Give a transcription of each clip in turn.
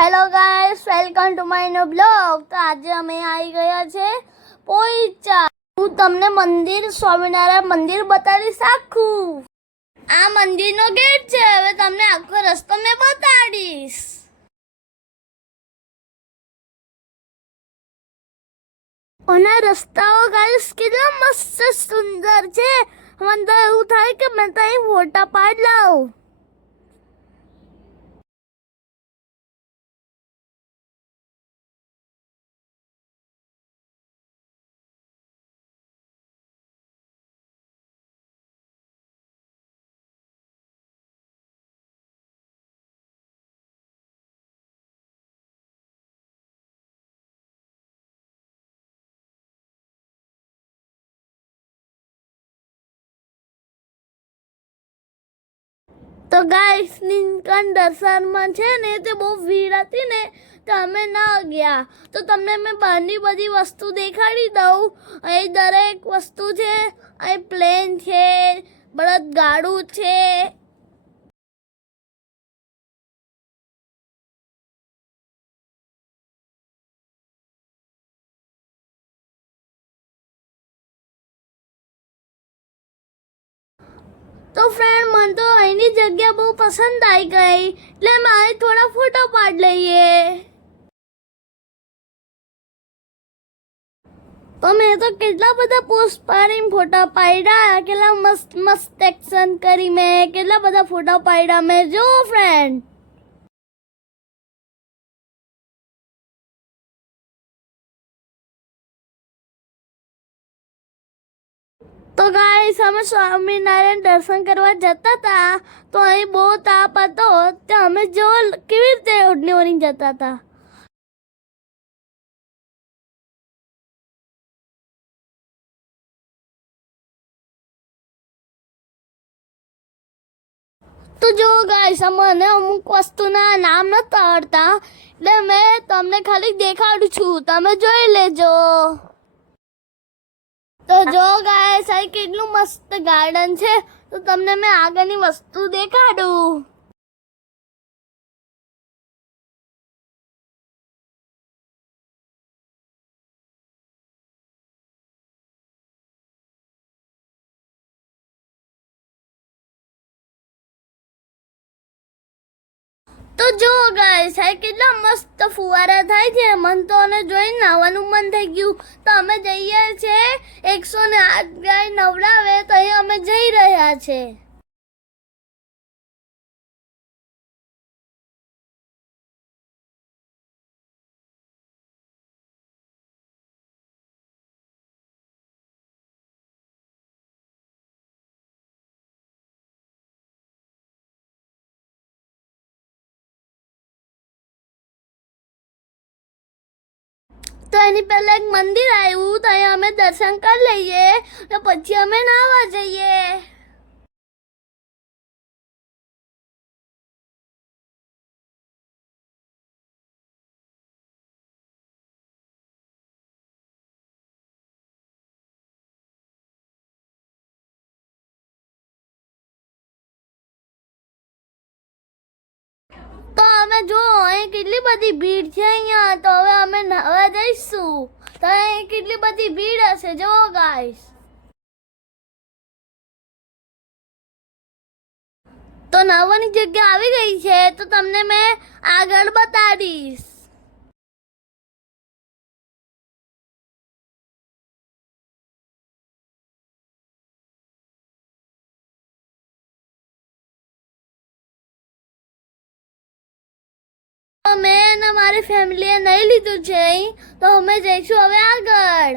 Hello guys, welcome to my new blog. તો આજે અમે આવી ગયા છે પોઈચા. હું તમને મંદિર, સ્વામિનારાયણ મંદિર બતાડીશ આખું. આ મંદિરનો ગેટ છે. હવે તમને આખો રસ્તો મેં બતાડીશ. અને રસ્તાઓ ગાઈસ કેટલા મસ્ત સુંદર છે. મને તો એવું થાય કે મેં તો અહીં ફોટા પાડ લાવું. તો ગાઈસ નીલકંઠ દર્શનમાં છે ને તે બહુ ભીડ હતી ને તો અમે ના ગયા. તો તમને મેં બહારની બધી વસ્તુ દેખાડી દઉં. અહીં દરેક વસ્તુ છે. અહીં પ્લેન છે, બળદગાડું છે. તો ફ્રેન્ડ, મને તો અહીંની જગ્યા બહુ પસંદ આવી ગઈ એટલે મારે થોડા ફોટો પાડ લઈએ. તો મેં તો કેટલા બધા પોસ્ટ પાડીને ફોટા પાડ્યા. કેટલા મસ્ત મસ્ત એક્શન કરી મેં. કેટલા બધા ફોટા પાડ્યા મેં. જો ફ્રેન્ડ, તો ગાઈસ અમે સ્વામિનારાયણ દર્શન કરવા જતા હતા. તો અહીં બહુ તાપ હતો તો અમે જો કેવી રીતે ઓઢણી ઓઢીને જતા હતા. તો જો ગાઈસ, મને અમુક વસ્તુના નામ નથી આવડતા એટલે મેં તમને ખાલી દેખાડું છું. તમે જોઈ લેજો. તો જો ગાઈસ, અહીં કેટલું મસ્ત ગાર્ડન છે. તો તમને મેં આગળની વસ્તુ દેખાડું. તો જો ગાઈસ, આ કેટલા મસ્ત ફુવારા થાય છે. મન તો અને જોઈને નાવાનું મન થઈ ગયું. તો અમે જઈએ છે 108 ગાય નવડાવે તો અહીં અમે જઈ રહ્યા છે. તો એની પહેલા એક મંદિર આવ્યું તો અહીં અમે દર્શન કરી લઈએ તો પછી અમે નાહવા જઈએ. તો અમે જો અહીં કેટલી બધી ભીડ છે અહીંયા. તો હવે અમે નાહવા જઈશું. તો અહીં કેટલી બધી ભીડ હશે જો ગાઈસ. તો નાહવાની જગ્યા આવી ગઈ છે તો તમને મેં આગળ બતાડીશ. મેં અને મારી ફેમિલીએ નહીં લીધું છે તો અમે જઈશું હવે આગળ.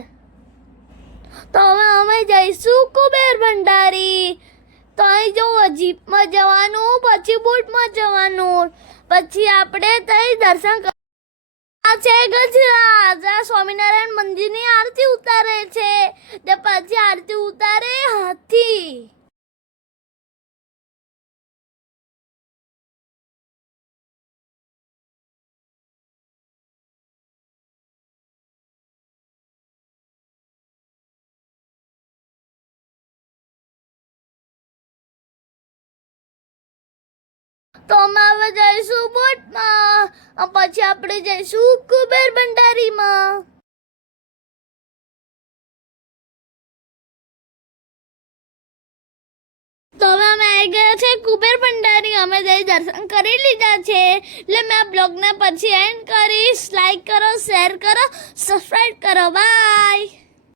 તો હવે અમે જઈશું કુબેર ભંડારી. તો અહીં જો જીપમાં જવાનું, પછી બોટમાં જવાનું, પછી આપણે ત્યાં દર્શન આ છે ગજરાજ. આ સ્વામિનારાયણ મંદિરની આરતી ઉતારે છે. તે પછી આરતી ઉતારે હાથી. તો અમે હવે જઈશું બોટમાં, પછી આપણે જઈશું કુબેર ભંડારીમાં. તો હવે અમે આવી ગયા છે કુબેર ભંડારી. અમે જઈ દર્શન કરી લીધા છે, એટલે મેં આ બ્લોગને પછી એન્ડ કરીશ. લાઈક કરો, શેર કરો, સબસ્ક્રાઈબ કરો. બાય.